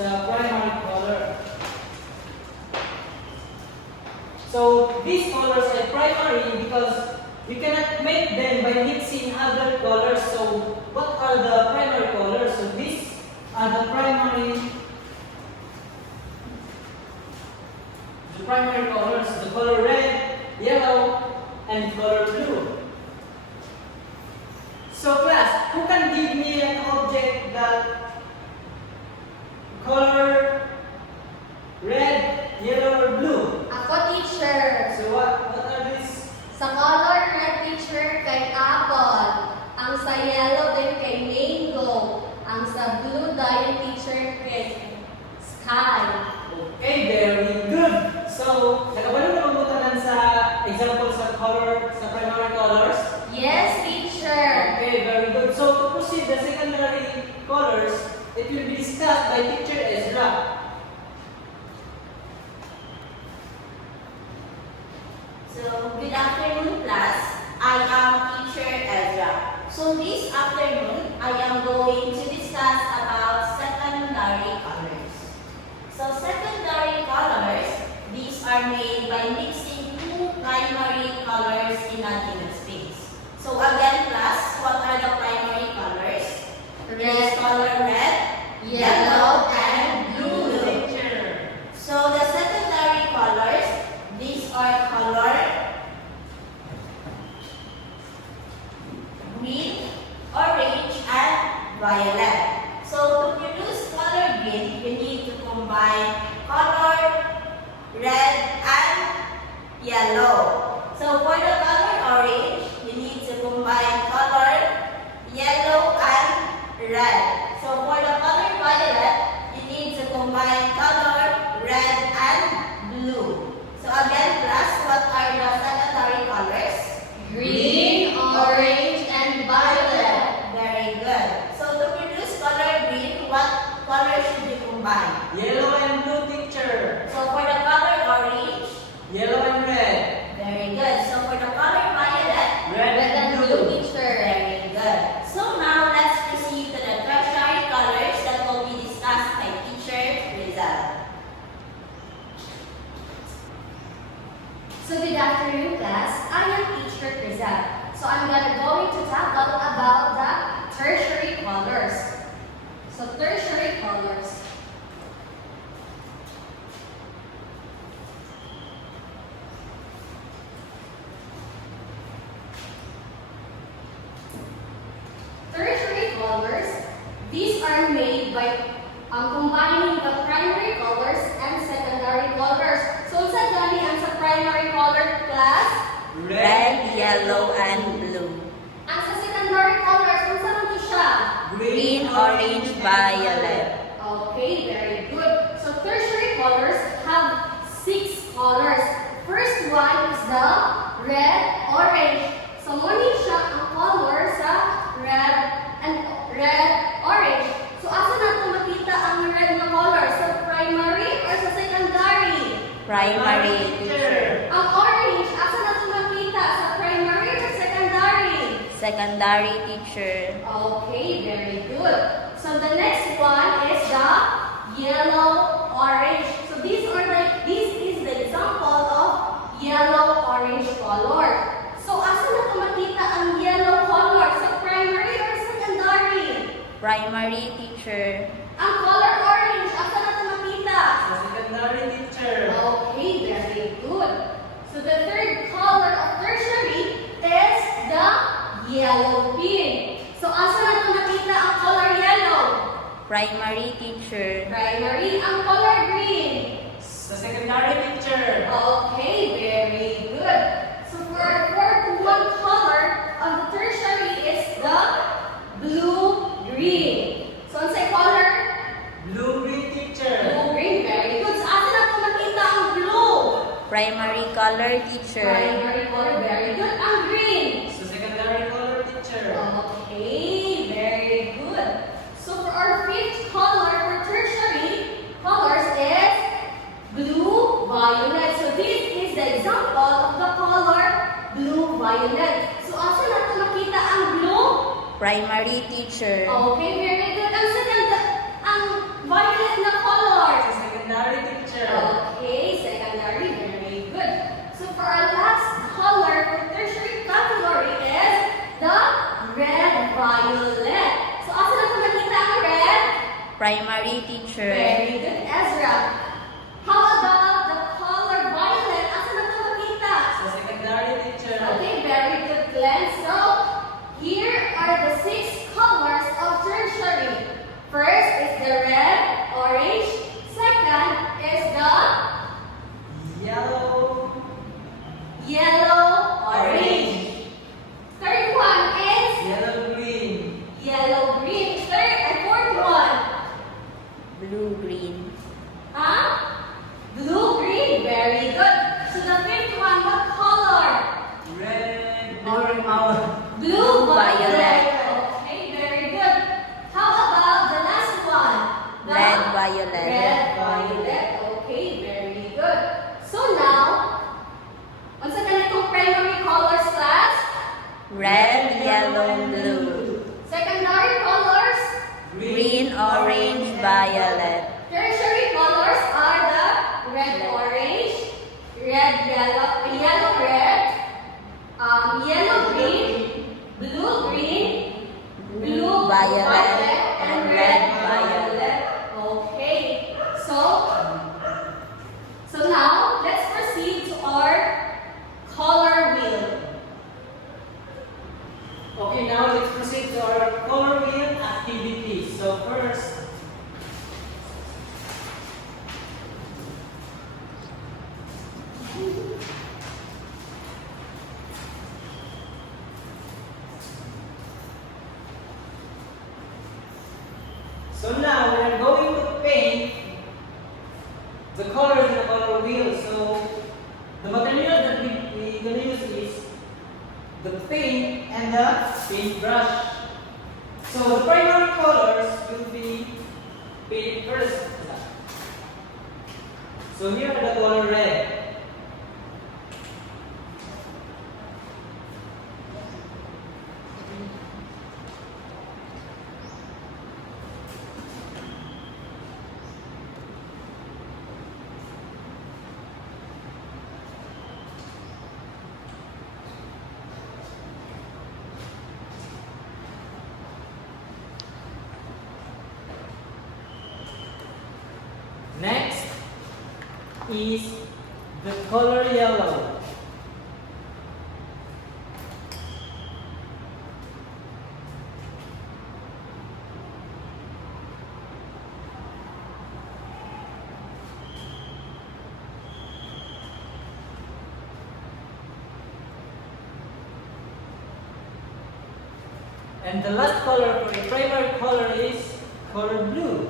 the primary color. So these colors are primary because we cannot make them by mixing other colors. So what are the primary colors? So these are the primary colors, the color red, yellow, and color blue. So class, who can give me an object that color red, yellow, or blue? Ako, teacher. So what are these? Sa color red, teacher, kay apple. Ang sa yellow din kay mango. Ang sa blue din, teacher, kay sky. Okay, very good. So, nakabalo na mabutanan sa example sa color, sa primary colors? Yes, teacher. Okay, very good. So, to proceed the secondary colors, it will be discussed by Teacher Ezra. So, good afternoon, class. I am Teacher Ezra. So, this afternoon, I am going to discuss about secondary colors. So, secondary colors, these are made by mixing two primary colors in a given space. So, again, class, what are the primary colors? There is color red, yellow, and blue. So, the secondary colors, these are color green, orange, and violet. So, to produce color green, you need to combine color red and yellow. So, for the color orange, you need to combine color yellow and red. So, for the color violet, you need to combine color red and blue. So, again, class, what are the secondary colors? Green, orange, and violet. Very good. So, to produce color green, what color should you combine? Yellow and blue, teacher. So, for the color orange, Yellow and red. very good. So, for the color violet, Red and blue. teacher. very good. So, now let's proceed to the tertiary colors that will be discussed by Teacher Rizal. So good afternoon, class. I am Teacher Rizal. So I'm going to tackle about the tertiary colors. So tertiary colors. Tertiary colors, these are made by combining the primary colors and secondary colors. So sa gani ang sa primary color class, Red, yellow, and blue. ang sa secondary colors, kung saan ito siya? Green, orange, violet. Okay, very good. So tertiary colors have 6 colors. First one is the red, orange. So muna siya ang color sa red and orange. So asa nato makita ang red na color? Sa primary or sa secondary? Primary, teacher. Ang orange, asa nato makita? Sa primary or secondary? Secondary, teacher. Okay, very good. So the next one is the yellow orange. So this is the example of yellow orange color. So asa na to makita ang yellow color? Sa primary or secondary? Primary, teacher. Ang color orange, asa na to makita? Sa secondary, teacher. Okay, very good. So the third color of tertiary is the yellow pink. So asa na to nakita ang color yellow? Primary, teacher. Primary, ang color green. Sa secondary, teacher. Okay, very good. So for our fourth one color on the tertiary is the blue-green. So ang sa color? Blue-green, teacher. Blue-green, very good. So asa na to makita ang blue? Primary color, teacher. Primary color, very good. Ang green? Sa secondary color, teacher. Okay, very good. So for our fifth color for tertiary colors is blue violet. So this is the example of the color blue violet. So asa na to makita ang blue? Primary, teacher. Okay, very good. Ang second, ang violet na color primary teacher. Very good, Ezra. How about the color violet? Asa na ito makita? So, secondary teacher. Okay, very good, Glenn. So, here are the 6 colors of tertiary. First is the red, orange. Second is the Yellow. yellow, orange. Third one is Yellow green. yellow, green. Fourth one. Blue, green. Blue, green. Very good. So the fifth one, what color? Red. Orange. Blue, Violet. Okay, very good. How about the last one? The Red, violet. Red, violet. Okay, very good. So now, unsa kanitong primary colors, class? Red, yellow, blue. Secondary colors? Green, orange, violet. Tertiary colors are the red, orange, red, yellow, yellow, red, yellow, green, blue, green, blue, Violet, and and red, red, violet. Okay. So now let's proceed to our color wheel. Okay, now let's proceed to our color wheel activities. So first, so now we are going to paint the colors in the color wheel. So the material that we're gonna use is the paint and the paintbrush. So the primary colors will be painted first. So here are the color red. Next is the color yellow. And the last color for the primary color is color blue.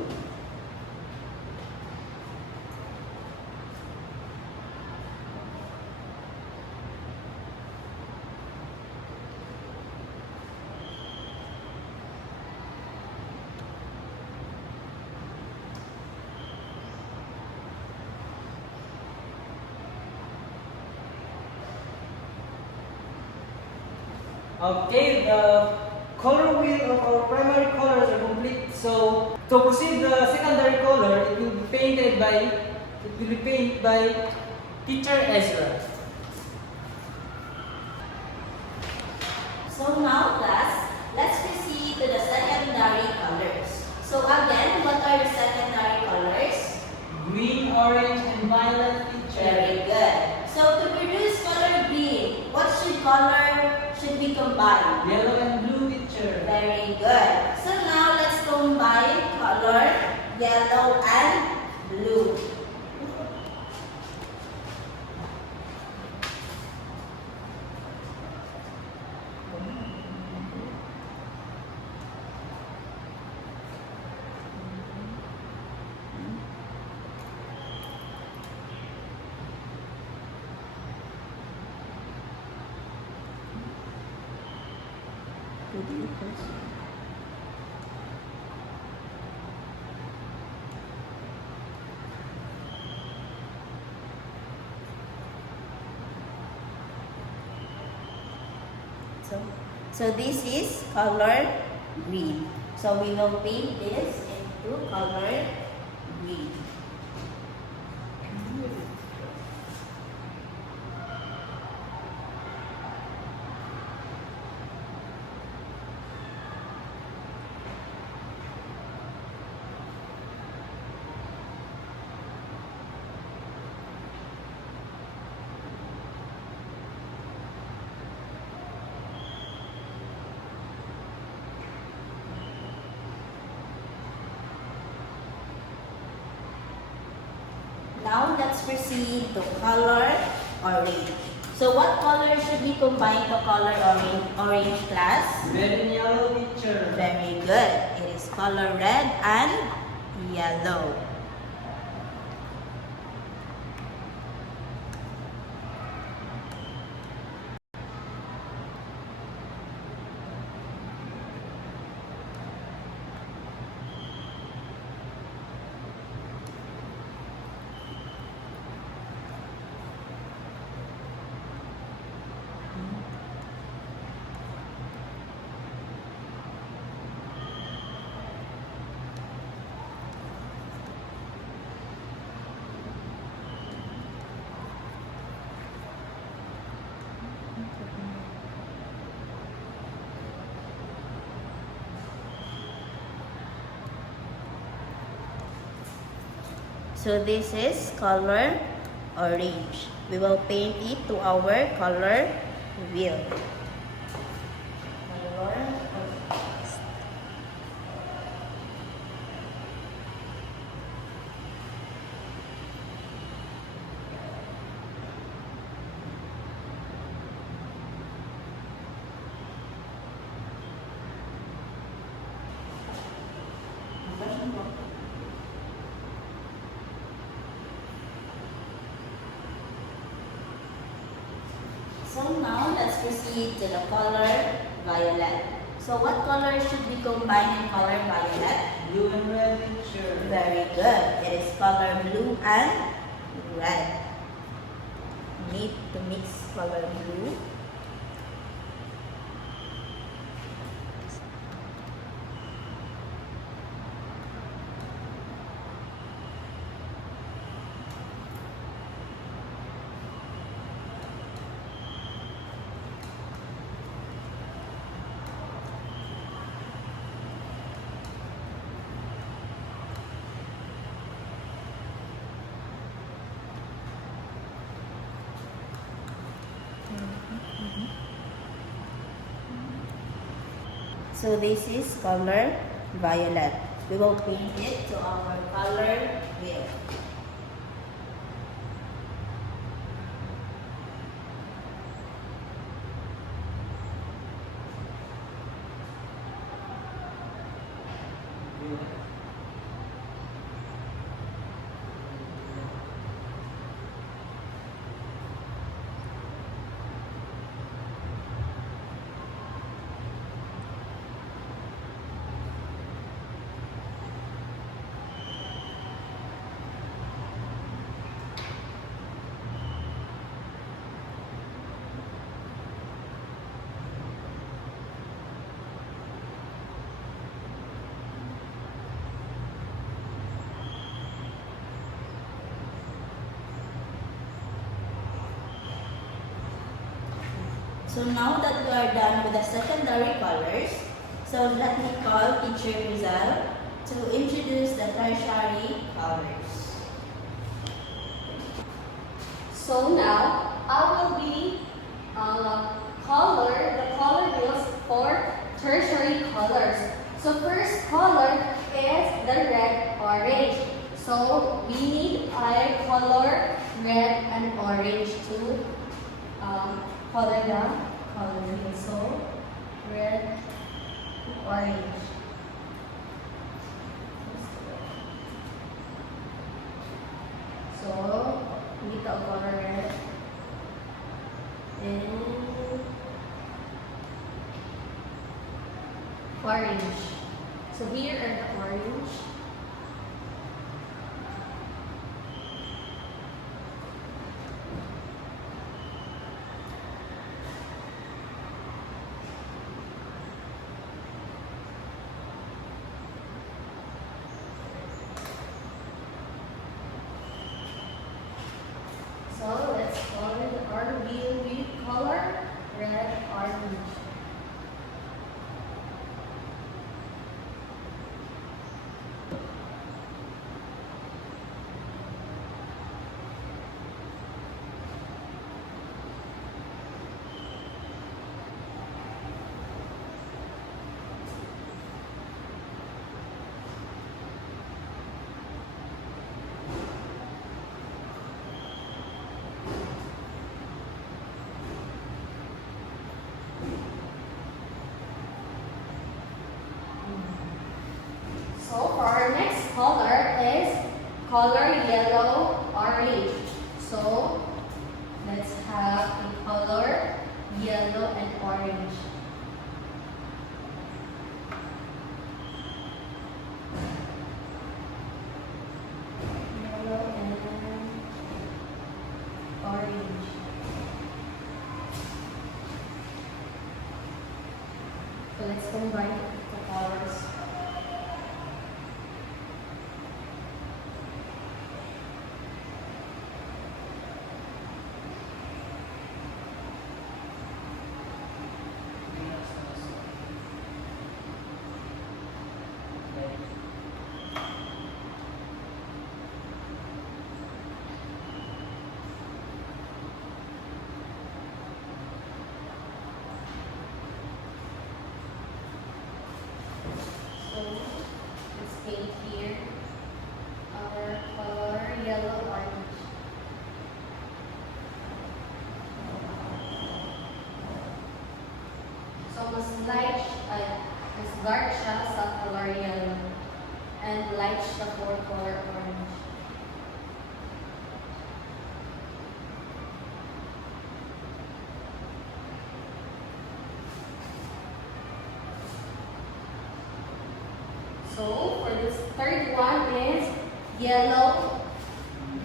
Okay, the color wheel of our primary colors are complete. So to proceed the secondary color, it will be painted by Teacher Ezra. So now, class, let's proceed to the secondary colors. So again, what are the secondary colors? Green, orange, and violet, teacher. Very good. So to produce color green, what color should be combined? Yellow and blue, teacher. Very good. So now let's combine color yellow and blue. So this is color green. So we will paint this into color green. now let's proceed to color orange. So what color should we combine to color orange class? Red and yellow, teacher. Very good. It is color red and yellow. So this is color orange. We will paint it to our color wheel. Color orange. So now let's proceed to the color violet. So what color should we combine in color violet? Blue and red, teacher. Very good. It is color blue and red. Need to mix color blue. So this is color violet. We will paint it to our color wheel. So now that we are done with the secondary colors, so let me call Teacher Rizal to introduce the tertiary colors. So now I will be the color wheels for tertiary colors. So first color is the red orange. So we need a color red and orange to color the color wheel. So red, orange. So we got color red and orange. So here are the orange. So let's color our wheel with color red, orange. for our next color is color yellow orange. So let's have a color yellow and orange. Yellow and orange. So let's combine the colors. So let's paint here our color yellow orange. So mas light, mas dark siya sa color yellow and light siya for color orange. So for this third one is yellow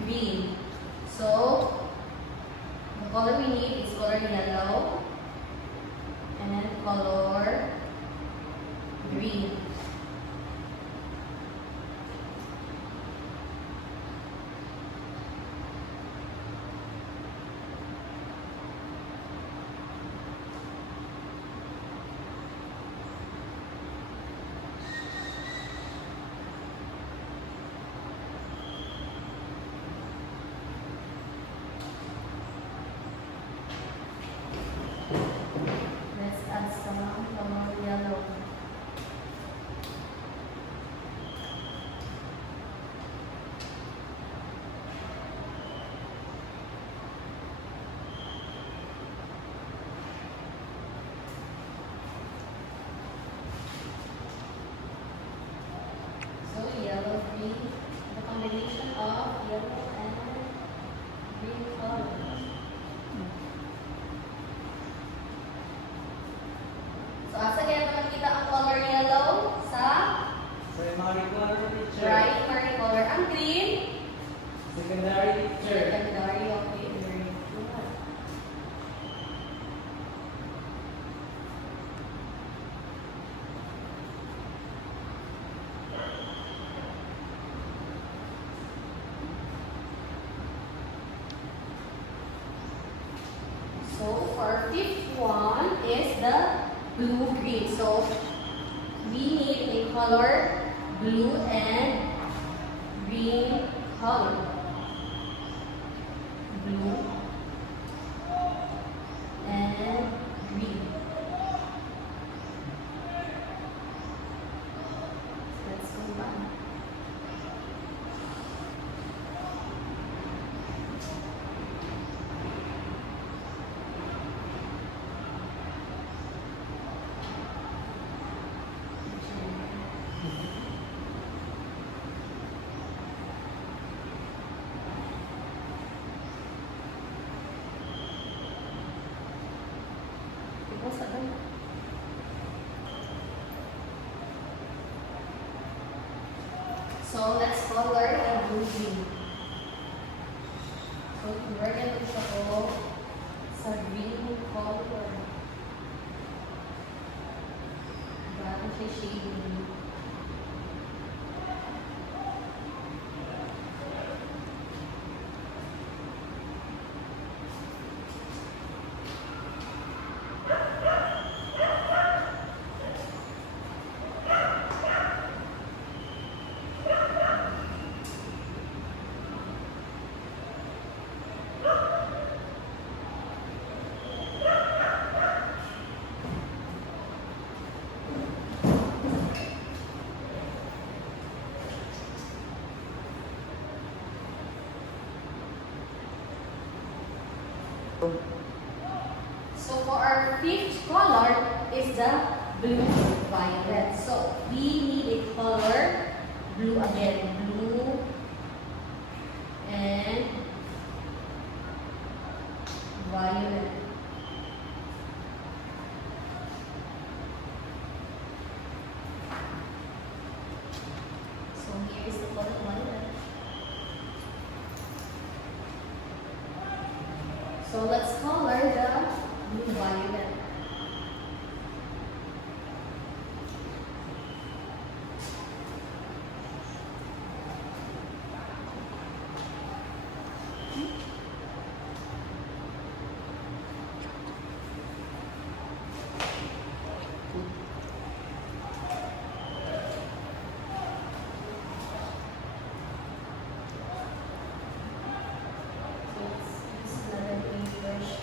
green. So the color we need is color yellow and color green. Let's add some color yellow. So yellow, green, the combination of yellow and green color. So asa kaya makikita ang color yellow sa Primary color picture. primary color. Ang green, Secondary picture. secondary, okay, very good. So for our fifth one is the blue green. So we need a color blue and green color. Blue and green. Let's combine. What's that one? So let's color the blue green. So lagyan ko siya ko sa green color. Bago siya shading. So for our fifth color is the blue violet. So we need a color blue again, blue, and violet. So here is the color violet. So let's color the blue violet. So this is letter A first.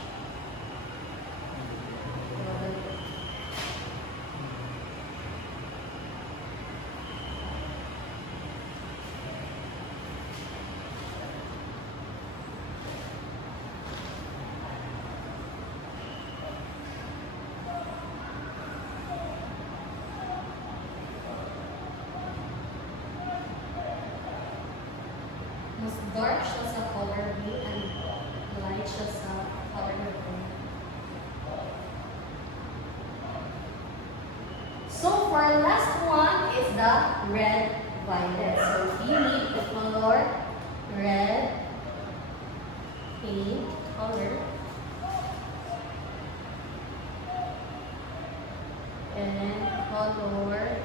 Mas dark siya sa color blue and light siya sa color purple. So for last one is the red violet. So we need the color red, pink color, and color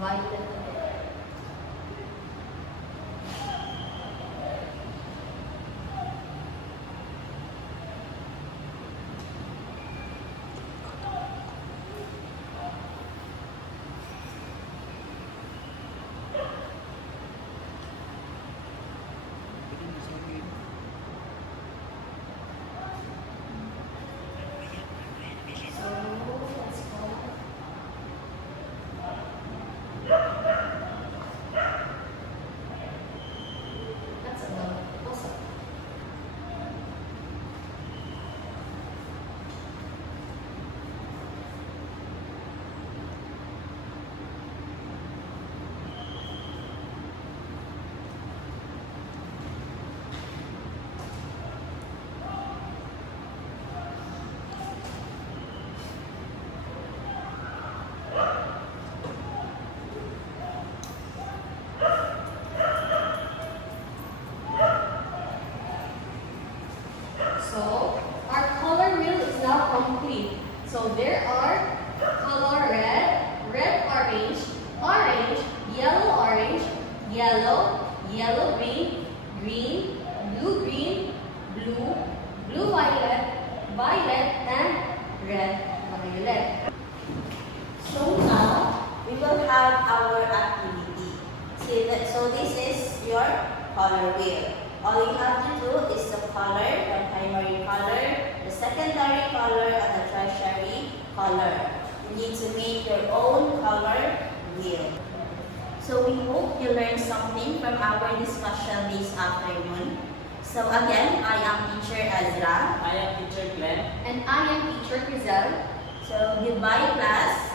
violet. So let's go. That's about awesome. So our color wheel is now complete. So there are color red, red orange, orange, yellow orange, yellow, yellow green, green, blue, blue violet, violet, and red violet. So now, we will have our activity. So this is your color wheel. All you have to do is the color, the primary color, the secondary color, and the tertiary color. You need to make your own color wheel. So we hope you learned something from our discussion this afternoon. So again, I am teacher Ezra. I am teacher Glenn. And I am teacher Crizel. So goodbye class.